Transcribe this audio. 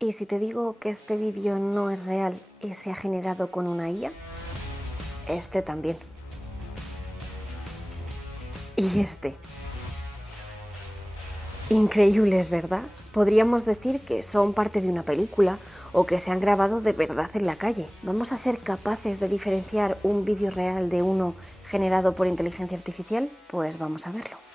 ¿Y si te digo que este vídeo no es real y se ha generado con una IA? Este también. Y este. Increíbles, ¿verdad? Podríamos decir que son parte de una película o que se han grabado de verdad en la calle. ¿Vamos a ser capaces de diferenciar un vídeo real de uno generado por inteligencia artificial? Pues vamos a verlo.